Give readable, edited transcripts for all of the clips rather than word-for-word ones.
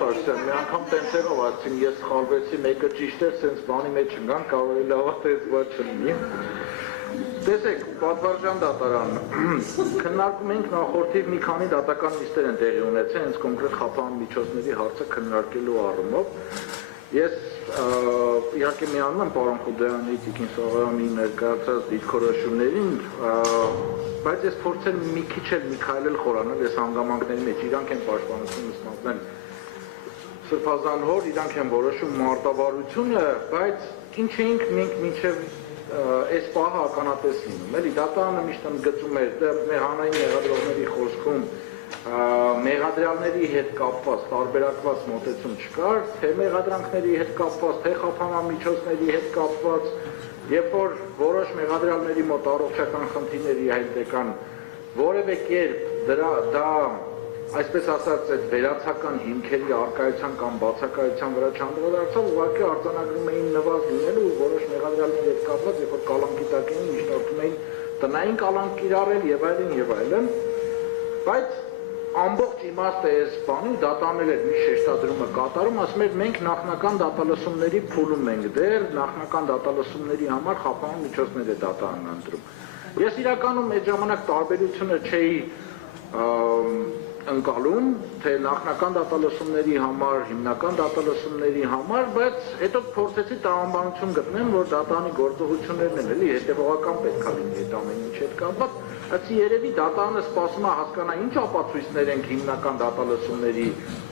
Սարգսյան, մի անգամ տենցերով ասեցին, ես սխալվեցի, մեկը ճիշտ է, սենց բանի մեջ ընկան, կարող է լավ այդպես բան չլինի։ Տեսեք, Պատվարժան դատարան, քննարկում ենք նախորդի մի քանի դատական նիստեր են տեղի ունեցել, հենց կոնկրետ խափան միջոցների հարցը քննարկելու առումով։ Ես իհարկե միանում եմ պարոն Խուդայանի, Տիկին Սաղարյանի ներկայացրած դիրքորոշումներին, բայց ես փորձեմ մի քիչ էլ մի քայլ էլ խորանալ այս հանգամանքների մեջ, իրանք են պաշտպանությունը ստանձնել սրբազան հոր, իրանք են որոշում մարտավարությունը, բայց ինչ էինք մենք մինչև այս պահը ականատես լինում, էլի դատարանը միշտ ընդգծում էր, մեր հանրային մեղադրողների խոսքում մեղադրյալների հետ կապված տարբերակված մոտեցում չկար, թե մեղադրանքների հետ կապված, թե խափանամիջոցների հետ կապված, երբ որ որոշ մեղադրյալների մոտ առողջական խնդիրների հայտեկան որևէ կերպ դա այսպես ասած այդ վերացական հիմքերի արկայության կամ բացակայության վրա չանդրադարձավ, ուղղակի արձանագրում էին նվազ լինելու ու որոշ մեղադրյալների հետ կապված, երբ որ կալանքի տակ էին, միջնորդում էին տնային կալանք կիրառել եւ այլն, բայց ամբողջ իմաստը այս բանի դատարաններ էր մի շեշտադրումը կատարում, ասում էր մենք նախնական դատալսումների փուլում ենք դեռ, նախնական դատալսումների համար խափան միջոցներ է դատարանն ընտրում։ Ես իրականում այդ ժամանակ տարբերությունը չէի ընկալում, թե նախնական դատալսումների համար, հիմնական դատալսումների համար, բայց հետո փորձեցի տրամաբանություն գտնեմ, որ դատարանի գործողություններն են էլի հետևողական պետք է լինի այդ ամեն ինչ հետ կապված, բայց երևի դատարանը սպասում է հասկանա ինչ ապացույցներ ենք հիմնական դատալսումների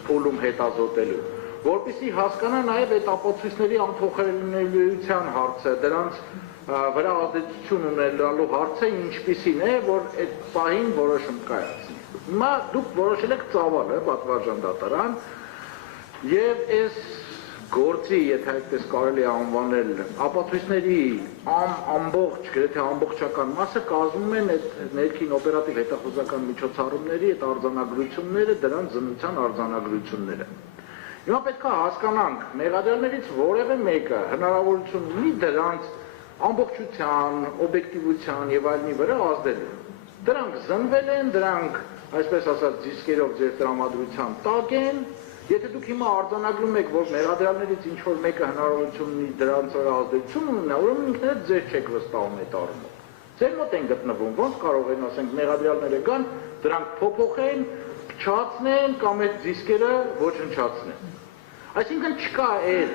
փուլում հետազոտելու, որպեսզի հասկանա նաև այդ ապացույցների անփոխելիության հարցը, դրանց վրա ազդեցություն ունենալու հարցը ինչպիսին է, որ այդ պահին որոշում կայացնի։ Հիմա դուք որոշել եք ծավալը, Պատվարժան դատարան, եւ այս գործի, եթե այդպես կարելի է անվանել, ապացույցների ամբողջ, գրեթե ամբողջական մասը կազմում են այդ ներքին օպերատիվ հետախուզական միջոցառումների այդ արձանագրությունները, դրանց զննության արձանագրությունները։ Հիմա պետք է հասկանանք, մեղադրյալներից որևէ մեկը հնարավորություն ունի դրանց ամբողջության, օբյեկտիվության եւ այլնի վրա ազդելու։ Դրանք զնվել են, դրանք այսպես ասած դիսկերով ձեր տրամադրության տակ են, եթե դուք հիմա արձանագրում եք, որ մեղադրյալներից ինչ որ մեկը հնարավորություն ունի դրանց վրա ազդեցություն ունենա, ուրեմն ինքներդ ձեր չեք վստահում այդ առումով։ Ձեր մոտ են գտնվում, ոնց կարող են ասենք մեղադրյալները կան, դրանք փոփոխեն, փչացնեն կամ այդ դիսկերը ոչնչացնեն։ Այսինքն չկա այդ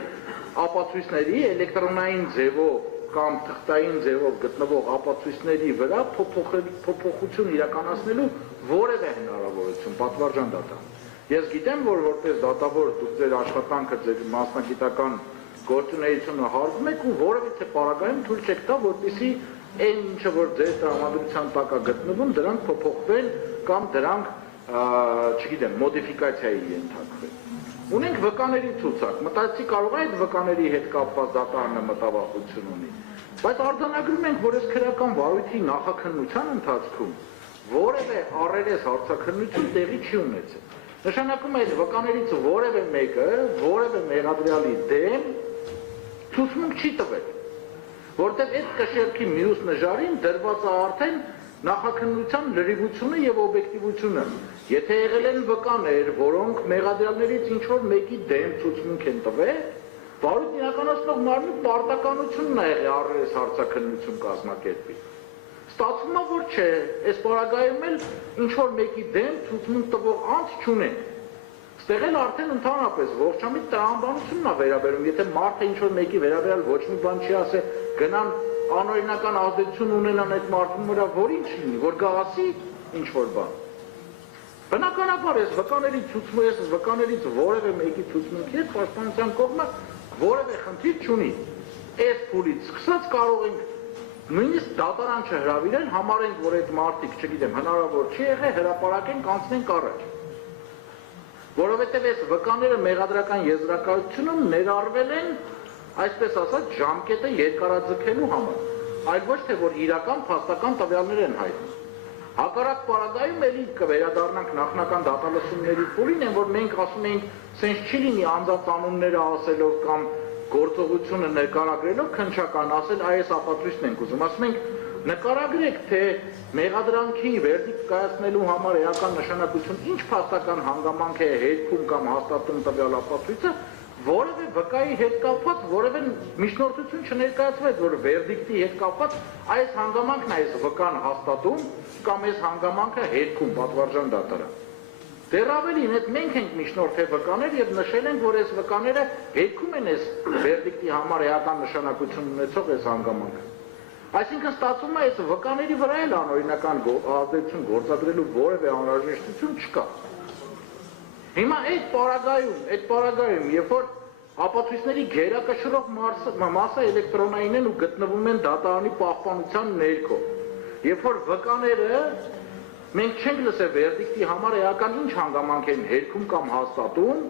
ապացույցների էլեկտրոնային ձևով կամ թղթային ձևով գտնվող ապացույցների վրա փոփոխություն իրականացնելու որևէ հնարավորություն, Պատվարժան դատարան։ Ես գիտեմ, որ որպես դատավոր դուք ձեր աշխատանքը, ձեր մասնագիտական գործունեությունը հարգում եք ու որևիցե պարագայում թույլ չեք տա, որպեսզի այն ինչը որ ձեր տրամադրության տակ է գտնվում, դրանք փոփոխվեն կամ դրանք, չգիտեմ, մոդիֆիկացիայի ենթարկվեն։ Ունենք վկաների ցուցակ, մտածի կարող է այդ վկաների հետ կապված դատարանը մտավախություն ունի, բայց արձանագրում ենք, որ այս քրեական վարույթի նախաքննության ընթացքում որևէ առերես հարցաքննություն տեղի չի ունեցել։ Նշանակում է այդ վկաներից որևէ մեկը, որևէ մեղադրյալի դեմ ցուցմունք չի տվել, որտեղ այդ կշեռքի մյուս նժարին դրված է արդեն նախաքննության լրիվությունը եւ օբյեկտիվությունը։ Եթե եղել են վկաներ, որոնք մեղադրյալներից ինչ որ մեկի դեմ ցուցմունք են տվել, վարույթն իրականացնող մարմնի պարտականությունն է եղել առերես հարցաքննություն կազմակերպի։ Ստացվում է, որ չէ, այս պարագայում էլ ինչ որ մեկի դեմ ցուցմունք տվող անձ չունեն։ Ստեղ էլ արդեն ընդհանրապես ողջամիտ տրամաբանությունն է վերաբերում, եթե մարդը ինչ որ մեկի վերաբերյալ ոչ մի բան չի ասել, գնան անօրինական ազդեցություն ունենան այդ մարդու վրա, որ ինչ լինի, որ գա ասի ինչ որ բան։ Բնականաբար այս վկաներից որևէ մեկի ցուցմունքի հետ պաշտպանության կողմը որևէ խնդիր չունի։ Այս փուլից սկսած կարող ենք նույնիսկ դատարան չհրավիրեն, համարենք, որ այդ մարդիկ, չգիտեմ, հնարավոր չի եղել, հրապարակենք, անցնենք առաջ։ Որովհետև այս վկաները մեղադրական եզրակացությունում ներառվել են, այսպես ասած, ժամկետը երկարաձգելու համար, այլ ոչ թե որ իրական փաստական տվյալներ են հայտնում։ Հակառակ պարագայում էլի կվերադառնանք նախնական դատալսումների փուլին, որ մենք ասում ենք, սենց չի լինի անձանց անունները ասելով կամ գործողությունը ներկայագրելով քննչական ասել այս ապացույցն ենք ուզում, ասում ենք նկարագրեք, թե մեղադրանքի վերդիկտ կայացնելու համար էական նշանակություն ինչ փաստական հանգամանք է հետքում կամ հաստատում տվյալ ապացույցը, որևէ վկայի հետ կապված որևէ միջնորդություն չներկայացվեց, որ վերդիկտի հետ կապված այս հանգամանքն է այս վկան հաստատում կամ այս հանգամանքը հետքում պատվարժան դատարան։ Դեռ ավելին, այդ մենք ենք միջնորդել վկաներ եւ նշել ենք, որ այս վկաները հետքում են այս վերդիկտի համար էական նշանակություն ունեցող այս հանգամանքը։ Այսինքն ստացվում է այս վկաների վրա էլ անօրինական ազդեցություն գործադրելու որևէ անհրաժեշտություն չկա։ Հիմա այդ պարագայում, երբ որ ապացույցների գերակշռող մասը էլեկտրոնային են ու գտնվում են դատարանի պահպանության ներքո, երբ որ վկաները մենք չենք լսել վերդիկտի համար էական ինչ հանգամանք են հերքում կամ հաստատում,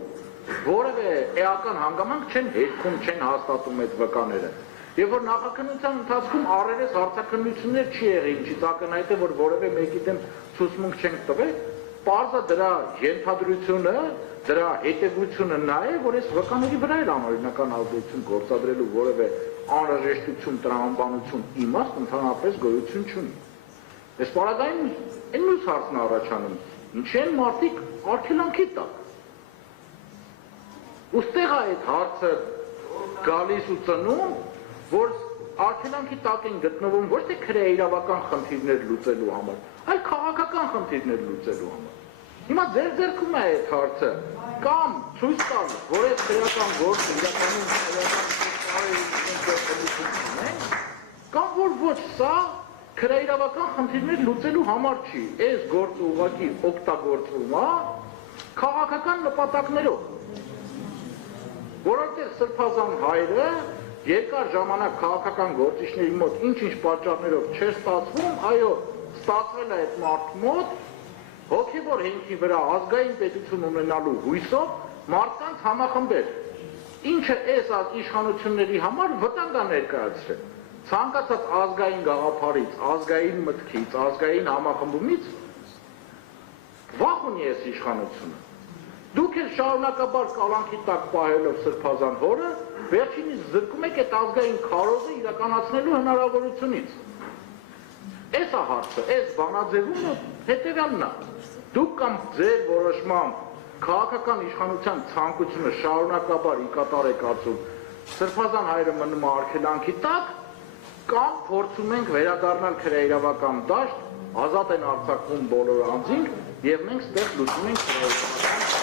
որևէ էական հանգամանք չեն հերքում, չեն հաստատում այդ վկաները։ Եվ որ նախաքննության ընթացքում առերես հարցաքննություններ չի եղել, ինչից ակնհայտ է, որ որևէ մեկի դեմ ցուցմունք չենք տվել, պարզը դրա ենթադրությունը, դրա հետևությունը նա է, որ այս վկաների վրա էլ անօրինական ազդեցություն գործադրելու որևէ անհրաժեշտություն, տրամաբանություն, իմաստ ընդհանրապես գոյություն չունի։ Այս պարագայում այն մյուս հարցն առաջանում, ինչի են մարդիկ արգելանքի տակ։ Ուստեղ է այդ հարցը գալիս ու ծնում, որ արգելանքի տակ են գտնվում ոչ թե քրեաիրավական խնդիրներ լուծելու համար, այլ քաղաքական խնդիրներ լուծելու համար։ Հիմա ձեր ձեռքում է այդ հարցը, կամ ցույց տալ, որ այդ քրեական գործը իրականում կամ որ ոչ սա քրեաիրավական խնդիրներ լուծելու համար չի, այս գործը ուղղակի օգտագործվում է քաղաքական նպատակներով, որովհետև Սրբազան հայրը երկար ժամանակ քաղաքական գործիչների մոտ ինչ-ինչ պատճառներով չէր ստացվում, այո, ստացվել է այդ մարդու մոտ հոգևոր հենքի վրա ազգային պետություն ունենալու հույսով մարդկանց համախմբել, ինչը այս իշխանությունների համար վտանգ է ներկայացրել, ցանկացած ազգային գաղափարից, ազգային մտքից, ազգային համախմբումից վախ ունի այս իշխանությունը։ Դուք էլ շարունակաբար կալանքի տակ պահելով Սրբազան հորը, վերջինիս զրկում եք այդ ազգային քարոզը իրականացնելու հնարավորությունից։ Այս է հարցը, այս բանաձևումը հետևյալն է։ Դուք կամ ձեր որոշմամբ քաղաքական իշխանության ցանկությունը շարունակաբար ի կատար եք ածում, Սրբազան հայրը մնում է արգելանքի տակ, կամ փորձում ենք վերադառնալ քրեաիրավական դաշտ, ազատ են արձակվում բոլոր անձինք, եւ մենք ստեղ լուծում ենք քրեաիրավական